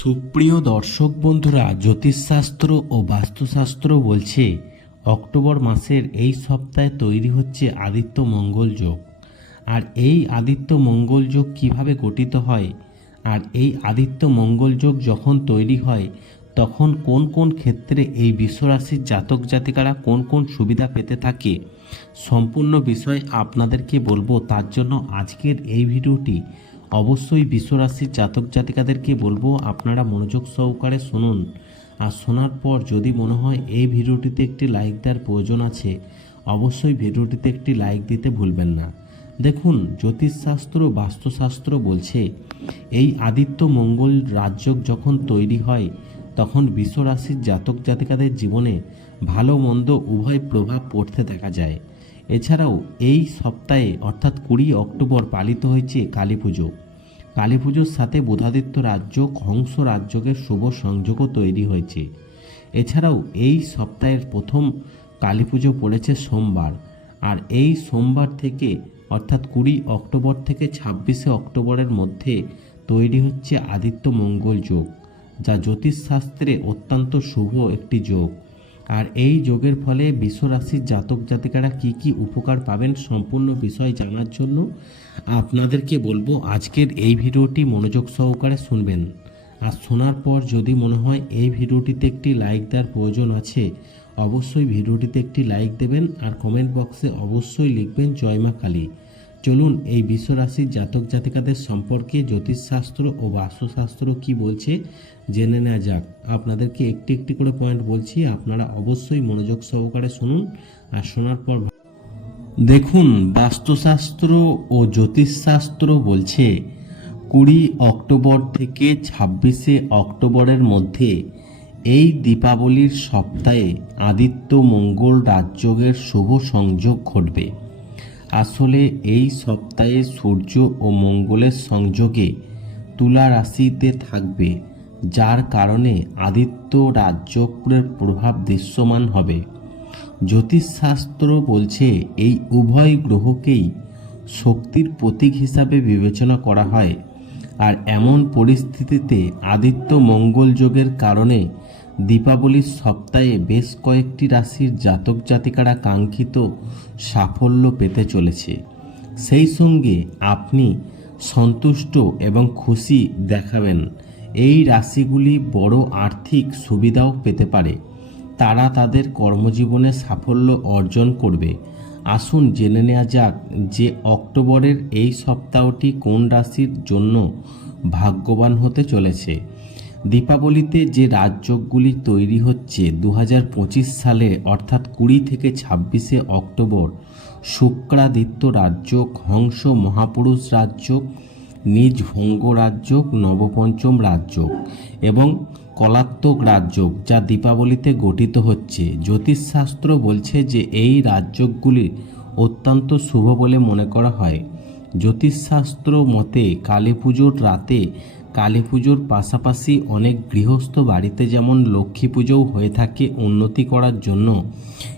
সুপ্রিয় দর্শক বন্ধুরা, জ্যোতিষশাস্ত্র ও বাস্তুশাস্ত্র বলছে, অক্টোবর মাসের এই সপ্তাহে তৈরি হচ্ছে আদিত্য মঙ্গল যোগ। আর এই আদিত্য মঙ্গল যোগ কীভাবে গঠিত হয়? আর এই আদিত্য মঙ্গল যোগ যখন তৈরি হয়, তখন কোন কোন ক্ষেত্রে এই বিশ্বরাশির জাতক জাতিকারা কোন কোন সুবিধা পেতে থাকে? সম্পূর্ণ বিষয় আপনাদেরকে বলব, তার জন্য আজকের এই ভিডিওটি অবশ্যই বিশ্বরাশির জাতক জাতিকাদেরকে বলব, আপনারা মনোযোগ সহকারে শুনুন। আর শোনার পর যদি মনে হয় এই ভিডিওটিতে একটি লাইক দেওয়ার প্রয়োজন আছে, অবশ্যই ভিডিওটিতে একটি লাইক দিতে ভুলবেন না। দেখুন, জ্যোতিষশাস্ত্র বাস্তুশাস্ত্র বলছে, এই আদিত্য মঙ্গল রাজ্যক যখন তৈরি হয়, তখন বিশ্বরাশির জাতক জাতিকাদের জীবনে ভালো মন্দ উভয় প্রভাব পড়তে দেখা যায়। এছাড়াও এই সপ্তাহে, অর্থাৎ কুড়ি অক্টোবর, পালিত হয়েছে কালী পুজো। কালী পুজোর সাথে বোধাদিত্য রাজ্য হংস রাজ্যকে শুভ সংযোগও তৈরি হয়েছে। এছাড়াও এই সপ্তাহের প্রথম কালী পুজো পড়েছে সোমবার। আর এই সোমবার থেকে, অর্থাৎ কুড়ি অক্টোবর থেকে ছাব্বিশে অক্টোবরের মধ্যে তৈরি হচ্ছে আদিত্য মঙ্গল যোগ, যা জ্যোতিষশাস্ত্রে অত্যন্ত শুভ একটি যোগ। আর এই যোগের ফলে বিশ্বরাশির জাতক জাতিকারা কি কি উপকার পাবেন সম্পূর্ণ বিষয় জানার জন্য আপনাদেরকে বলব আজকের এই ভিডিওটি মনোযোগ সহকারে শুনবেন। আর শোনার পর যদি মনে হয় এই ভিডিওটিতে একটি লাইক দেওয়ার প্রয়োজন আছে, অবশ্যই ভিডিওটিতে একটি লাইক দেবেন আর কমেন্ট বক্সে অবশ্যই লিখবেন জয় মা কালী। চলুন এই বিশ্বরাশির জাতক জাতিকাদের সম্পর্কে জ্যোতিষশাস্ত্র ও বাস্তুশাস্ত্র কি বলছে জেনে নেওয়া যাক। আপনাদেরকে একটি একটি করে পয়েন্ট বলছি, আপনারা অবশ্যই মনোযোগ সহকারে শুনুন আর শোনার পর দেখুন, বাস্তুশাস্ত্র ও জ্যোতিষশাস্ত্র বলছে, কুড়ি অক্টোবর থেকে ছাব্বিশে অক্টোবরের মধ্যে এই দীপাবলির সপ্তাহে আদিত্য মঙ্গল রাজযোগের শুভ সংযোগ ঘটবে। আসলে এই সপ্তাহে সূর্য ও মঙ্গলের সংযোগে তুলা রাশিতে থাকবে, যার কারণে আদিত্য রাজচক্রের প্রভাব দৃশ্যমান হবে। জ্যোতিষশাস্ত্র বলছে, এই উভয় গ্রহকেই শক্তির প্রতীক হিসাবে বিবেচনা করা হয়। আর এমন পরিস্থিতিতে আদিত্য মঙ্গল যোগের কারণে দীপাবলির সপ্তাহে বেশ কয়েকটি রাশির জাতক জাতিকারা কাঙ্ক্ষিত সাফল্য পেতে চলেছে। সেই সঙ্গে আপনি সন্তুষ্ট এবং খুশি দেখাবেন। এই রাশিগুলি বড় আর্থিক সুবিধাও পেতে পারে। তারা তাদের কর্মজীবনে সাফল্য অর্জন করবে। আসুন জেনে নেওয়া যাক যে অক্টোবরের এই সপ্তাহটি কোন রাশির জন্য ভাগ্যবান হতে চলেছে। দীপাবলিতে যে রাজযোগগুলি তৈরি হচ্ছে দু হাজার পঁচিশ সালে, অর্থাৎ কুড়ি থেকে ছাব্বিশে অক্টোবর, শুক্রাদিত্য রাজযোগ, হংস মহাপুরুষ রাজযোগ, নিজ ভঙ্গ রাজযোগ, নবপঞ্চম রাজযোগ এবং কলাত্মক রাজযোগ যা দীপাবলিতে গঠিত হচ্ছে। জ্যোতিষশাস্ত্র বলছে যে এই রাজযোগগুলি অত্যন্ত শুভ বলে মনে করা হয়। জ্যোতিষশাস্ত্র মতে কালী পুজোর রাতে কালী পুজোর পাশাপাশি অনেক গৃহস্থ বাড়িতে যেমন লক্ষ্মী পুজোও হয়ে থাকে উন্নতি করার জন্য।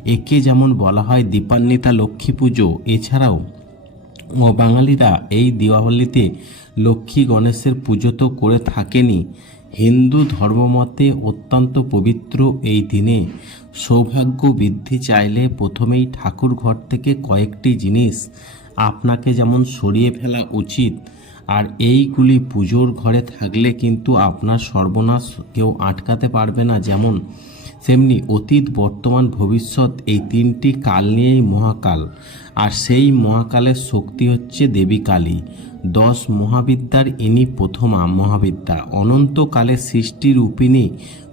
একে যেমন বলা হয় দীপান্বিতা লক্ষ্মী পুজো, এছাড়াও ও বাঙালিরা এই দীপাবলিতে লক্ষ্মী গণেশের পুজো তো করে থাকেনি। হিন্দু ধর্মমতে অত্যন্ত পবিত্র এই দিনে। সৌভাগ্য বৃদ্ধি চাইলে প্রথমেই ঠাকুর ঘর থেকে কয়েকটি জিনিস আপনাকে যেমন সরিয়ে ফেলা উচিত আর এইগুলি পুজোর ঘরে থাকলে কিন্তু আপনার সর্বনাশ কেউ আটকাতে পারবে না। যেমন তেমনি অতীত, বর্তমান, ভবিষ্যৎ এই তিনটি কাল নিয়েই মহাকাল। আর সেই মহাকালের শক্তি হচ্ছে দেবী কালী। দশ মহাবিদ্যার ইনি প্রথমা মহাবিদ্যা। অনন্তকালের সৃষ্টির রূপিণী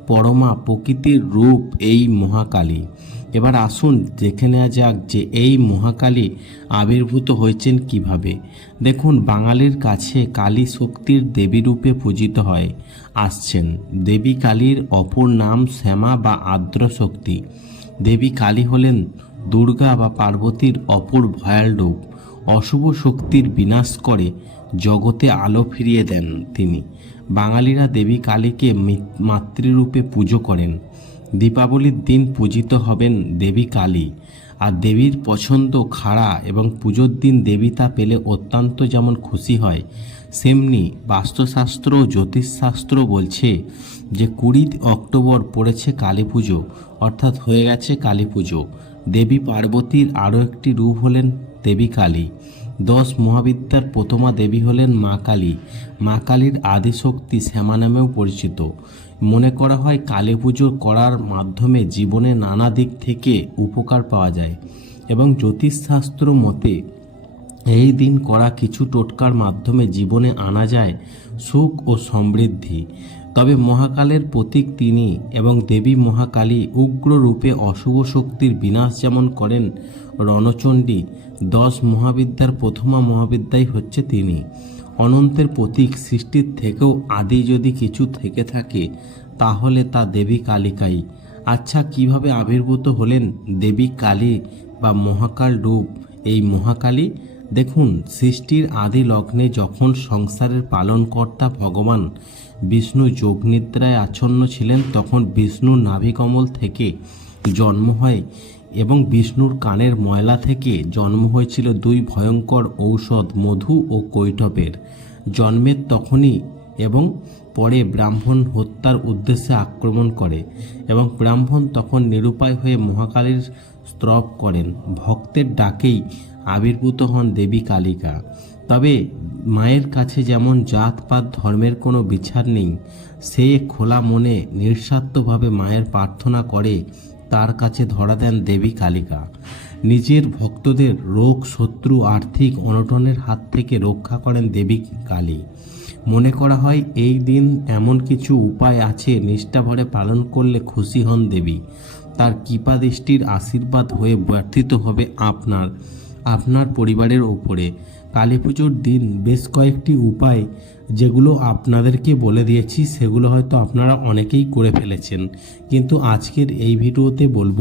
পরমা প্রকৃতির রূপ এই মহাকালী। এবার আসুন দেখে নেওয়া যাক যে এই মহাকালী আবির্ভূত হয়েছেন কীভাবে। দেখুন, বাঙালির কাছে কালী শক্তির দেবী রূপে পূজিত হয়। আসছেন, দেবী কালীর অপর নাম শ্যামা বা আর্দ্র শক্তি। দেবী কালী হলেন দুর্গা বা পার্বতীর অপর ভয়াল রূপ। অশুভ শক্তির বিনাশ করে জগতে আলো ফিরিয়ে দেন তিনি। বাঙালিরা দেবী কালীকে মাতৃরূপে পুজো করেন। দীপাবলির দিন পূজিত হবেন দেবী কালী। আর দেবীর পছন্দ খাড়া এবং পুজোর দিন দেবী তা পেলে অত্যন্ত যেমন খুশি হয়, সেমনি বাস্তুশাস্ত্র, জ্যোতিষশাস্ত্র বলছে যে কুড়ি অক্টোবর পড়েছে কালী পুজো, অর্থাৎ হয়ে গেছে কালী পুজো। দেবী পার্বতীর আরও একটি রূপ হলেন দেবী কালী। দশ মহাবিদ্যার প্রথমা দেবী হলেন মা কালী। মা কালীর আদিশক্তি শ্যামা নামেও পরিচিত। মনে করা হয় কালী পুজো করার মাধ্যমে জীবনে নানা দিক থেকে উপকার পাওয়া যায় এবং জ্যোতিষশাস্ত্র মতে এই দিন করা কিছু টোটকার মাধ্যমে জীবনে আনা যায় সুখ ও সমৃদ্ধি। তবে মহাকালের প্রতীক তিনি এবং দেবী মহাকালী উগ্র রূপে অশুভ শক্তির বিনাশ যেমন করেন রণচণ্ডী দশ মহাবিদ্যার প্রথমা মহাবিদ্যাই হচ্ছে তিনি। অনন্তের প্রতীক সৃষ্টির থেকেও আদি যদি কিছু থেকে থাকে, তাহলে তা দেবী কালিকাই। আচ্ছা কীভাবে আবির্ভূত হলেন দেবী কালী বা মহাকাল রূপ এই মহাকালী? দেখুন, সৃষ্টির আদি লগ্নে যখন সংসারের পালনকর্তা ভগবান বিষ্ণু যোগনিদ্রায় আচ্ছন্ন ছিলেন, তখন বিষ্ণুর নাভিকমল থেকে জন্ম হয় এবং বিষ্ণুর কানের ময়লা থেকে জন্ম হয়েছিল দুই ভয়ঙ্কর ঔষধ, মধু ও কৈঠবের। জন্মের তখনই এবং পরে ব্রাহ্মণ হত্যার উদ্দেশ্যে আক্রমণ করে এবং ব্রাহ্মণ তখন নিরুপায় হয়ে মহাকালীর স্তব করেন। ভক্তের ডাকেই আবির্ভূত হন দেবী কালিকা। তবে মায়ের কাছে যেমন জাতপাত ধর্মের কোনো বিচার নেই, সে খোলা মনে নিঃস্বার্থভাবে মায়ের প্রার্থনা করে তার কাছে ধরা দেন দেবী কালিকা। নিজের ভক্তদের রোগ, শত্রু, আর্থিক অনটনের হাত থেকে রক্ষা করেন দেবী কালী। মনে করা হয়, এই দিন এমন কিছু উপায় আছে নিষ্ঠাভরে পালন করলে খুশি হন দেবী। তার কৃপা দৃষ্টির আশীর্বাদ হয়ে বর্ধিত হবে আপনার আপনার পরিবারের ওপরে কালী পুজোর দিন বেশ কয়েকটি উপায় যেগুলো আপনাদেরকে বলে দিয়েছি, সেগুলো হয়তো আপনারা অনেকেই করে ফেলেছেন। কিন্তু আজকের এই ভিডিওতে বলব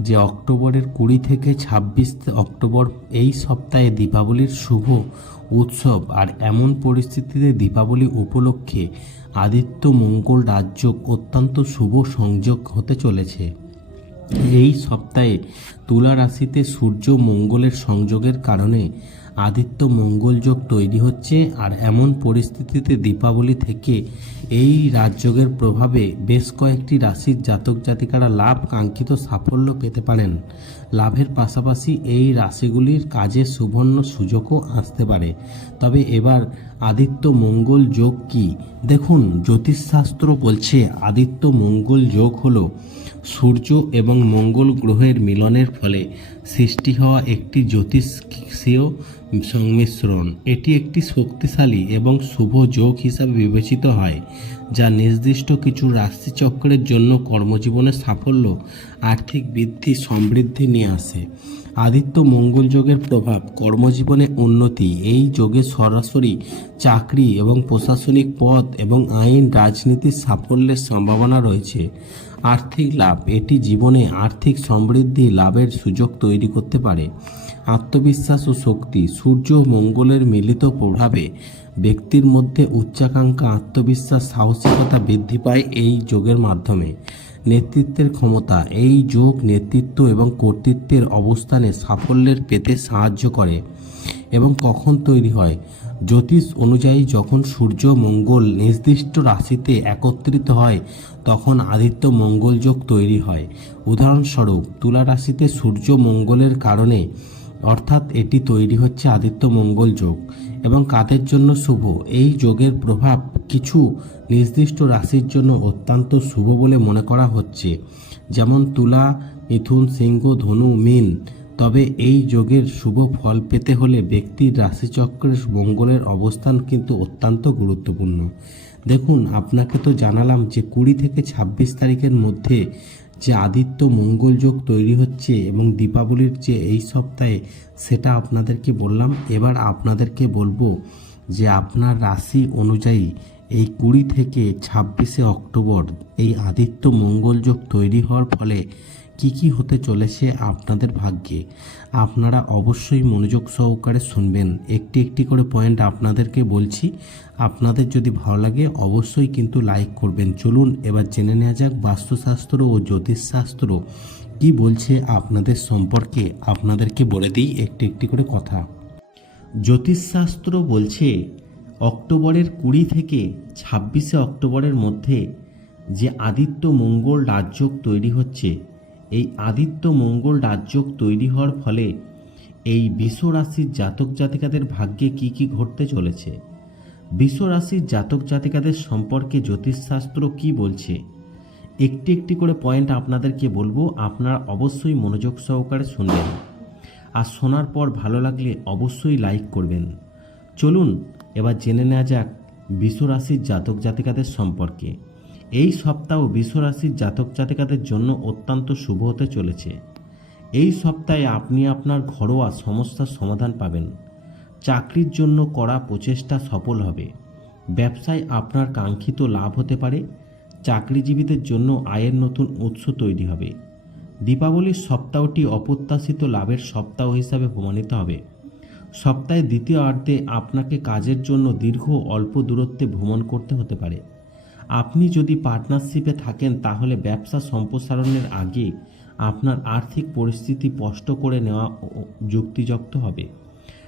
যে অক্টোবরের কুড়ি থেকে ছাব্বিশ অক্টোবর এই সপ্তাহে দীপাবলির শুভ উৎসব আর এমন পরিস্থিতিতে দীপাবলি উপলক্ষে আদিত্য মঙ্গল রাজ্য অত্যন্ত শুভ সংযোগ হতে চলেছে। এই সপ্তাহে তুলা রাশিতে সূর্য মঙ্গলের সংযোগের কারণে আদিত্য মঙ্গল যোগ তৈরি হচ্ছে আর এমন পরিস্থিতিতে দীপাবলি থেকে এই রাজযোগের প্রভাবে বেশ কয়েকটি রাশির জাতক জাতিকারা লাভ কাঙ্ক্ষিত সাফল্য পেতে পারেন। লাভের পাশাপাশি এই রাশিগুলির কাজে সুবর্ণ সুযোগও আসতে পারে। তবে এবার আদিত্য মঙ্গল যোগ কি? দেখুন, জ্যোতিষশাস্ত্র বলছে আদিত্য মঙ্গল যোগ হলো সূর্য এবং মঙ্গল গ্রহের মিলনের ফলে সৃষ্টি হওয়া একটি জ্যোতিষীয় সংমিশ্রণ। এটি একটি শক্তিশালী এবং শুভ যোগ হিসাবে বিবেচিত হয়, যা নির্দিষ্ট কিছু রাশিচক্রের জন্য কর্মজীবনের সাফল্য, আর্থিক বৃদ্ধি, সমৃদ্ধি নিয়ে আসে। আদিত্য মঙ্গল যোগের প্রভাব কর্মজীবনে উন্নতি। এই যোগে সরাসরি চাকরি এবং প্রশাসনিক পদ এবং আইন, রাজনীতির সাফল্যের সম্ভাবনা রয়েছে। আর্থিক লাভ। এটি জীবনে আর্থিক সমৃদ্ধি লাভের সুযোগ তৈরি করতে পারে। আত্মবিশ্বাস ও শক্তি সূর্য মঙ্গলের মিলিত প্রভাবে ব্যক্তির মধ্যে উচ্চাকাঙ্ক্ষা, আত্মবিশ্বাস, সাহসিকতা বৃদ্ধি পায় এই যোগের মাধ্যমে। নেতৃত্বের ক্ষমতা, এই যোগ নেতৃত্ব এবং কর্তৃত্বের অবস্থানে সাফল্যের পেতে সাহায্য করে এবং কখন তৈরি হয়। জ্যোতিষ অনুযায়ী যখন সূর্য, মঙ্গল নির্দিষ্ট রাশিতে একত্রিত হয়, তখন আদিত্য মঙ্গল যোগ তৈরি হয়। উদাহরণস্বরূপ, তুলা রাশিতে সূর্য, মঙ্গলের কারণে অর্থাৎ এটি তৈরি হচ্ছে আদিত্য মঙ্গল যোগ এবং কাদের জন্য শুভ? এই যোগের প্রভাব কিছু নির্দিষ্ট রাশির জন্য অত্যন্ত শুভ বলে মনে করা হচ্ছে, যেমন তুলা, মিথুন, সিংহ, ধনু, মিন। তবে এই যোগের শুভ ফল পেতে হলে ব্যক্তির রাশিচক্রের মঙ্গলের অবস্থান কিন্তু অত্যন্ত গুরুত্বপূর্ণ। দেখুন, আপনাকে তো জানালাম যে কুড়ি থেকে ছাব্বিশ তারিখের মধ্যে যে আদিত্য মঙ্গল যোগ তৈরি হচ্ছে এবং দীপাবলির যে এই সপ্তাহে, সেটা আপনাদেরকে বললাম। এবার আপনাদেরকে বলব যে আপনার রাশি অনুযায়ী এই কুড়ি থেকে ছাব্বিশে অক্টোবর এই আদিত্য মঙ্গল যোগ তৈরি হওয়ার ফলে কি কি হতে চলেছে আপনাদের ভাগ্যে? আপনারা অবশ্যই মনোযোগ সহকারে শুনবেন। একটি একটি করে পয়েন্ট আপনাদেরকে বলছি। আপনাদের যদি ভালো লাগে অবশ্যই কিন্তু লাইক করবেন। চলুন এবার জেনে নেওয়া যাক বাস্তুশাস্ত্র ও জ্যোতিষশাস্ত্র কি বলছে আপনাদের সম্পর্কে। আপনাদেরকে বলে দিই একটি একটি করে কথা। জ্যোতিষশাস্ত্র বলছে, অক্টোবরের কুড়ি থেকে ছাব্বিশে অক্টোবরের মধ্যে যে আদিত্য মঙ্গল রাজযোগ তৈরি হচ্ছে এই আদিত্য মঙ্গল রাজযোগ তৈরি হওয়ার ফলে এই রাশির জাতক জাতিকাদের ভাগ্যে কি কি ঘটতে চলেছে? রাশির জাতক জাতিকাদের সম্পর্কে জ্যোতিষশাস্ত্র কি বলছে? একটি একটি করে পয়েন্ট আপনাদেরকে বলব, আপনারা অবশ্যই মনোযোগ সহকারে শুনবেন। আর শোনার পর ভালো লাগলে অবশ্যই লাইক করবেন। চলুন, এবার জেনে নেওয়া যাক বিশ্বরাশির জাতক জাতিকাদের সম্পর্কে। এই সপ্তাহ বিশ্বরাশির জাতক জাতিকাদের জন্য অত্যন্ত শুভ হতে চলেছে। এই সপ্তাহে আপনি আপনার ঘরোয়া সমস্যার সমাধান পাবেন। চাকরির জন্য করা প্রচেষ্টা সফল হবে। ব্যবসায় আপনার কাঙ্ক্ষিত লাভ হতে পারে। চাকরিজীবীদের জন্য আয়ের নতুন উৎস তৈরি হবে। দীপাবলির সপ্তাহটি অপ্রত্যাশিত লাভের সপ্তাহ হিসাবে প্রমাণিত হবে। সপ্তাহে দ্বিতীয় অর্ধে আপনাকে কাজের জন্য দীর্ঘ অল্প দূরত্বে ভ্রমণ করতে হতে পারে। আপনি যদি পার্টনারশিপে থাকেন, তাহলে ব্যবসা সম্প্রসারণের আগে আপনার আর্থিক পরিস্থিতি স্পষ্ট করে নেওয়া যুক্তিযুক্ত হবে।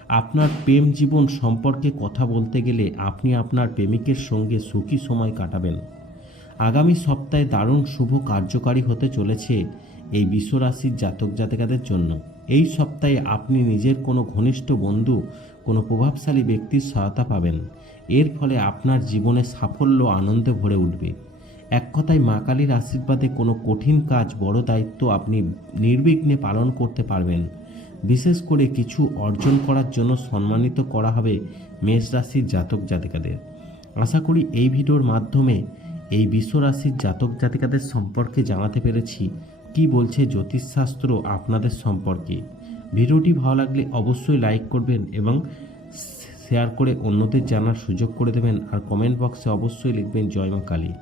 আপনার প্রেম জীবন সম্পর্কে কথা বলতে গেলে আপনি আপনার প্রেমিকের সঙ্গে সুখী সময় কাটাবেন। আগামী সপ্তাহে দারুণ শুভ কার্যকারী হতে চলেছে এই বিশ্বরাশির জাতক জাতিকাদের জন্য। এই সপ্তাহে আপনি নিজের কোনো ঘনিষ্ঠ বন্ধু, কোনো প্রভাবশালী ব্যক্তির সহায়তা পাবেন। এর ফলে আপনার জীবনে সাফল্য আনন্দে ভরে উঠবে। এক কথায় মা কালীর আশীর্বাদে কোনো কঠিন কাজ, বড় দায়িত্ব আপনি নির্বিঘ্নে পালন করতে পারবেন। বিশেষ করে কিছু অর্জন করার জন্য সম্মানিত করা হবে মেষ রাশির জাতক জাতিকাদের। আশা করি এই ভিডিওর মাধ্যমে এই বিশ্বরাশির জাতক জাতিকাদের সম্পর্কে জানাতে পেরেছি। কি বলছে জ্যোতিষশাস্ত্র আপনাদের সম্পর্কে? ভিডিওটি ভালো লাগলে অবশ্যই লাইক করবেন এবং শেয়ার করে অন্যদের জানার সুযোগ করে দেবেন আর কমেন্ট বক্সে অবশ্যই লিখবেন জয় মা কালী।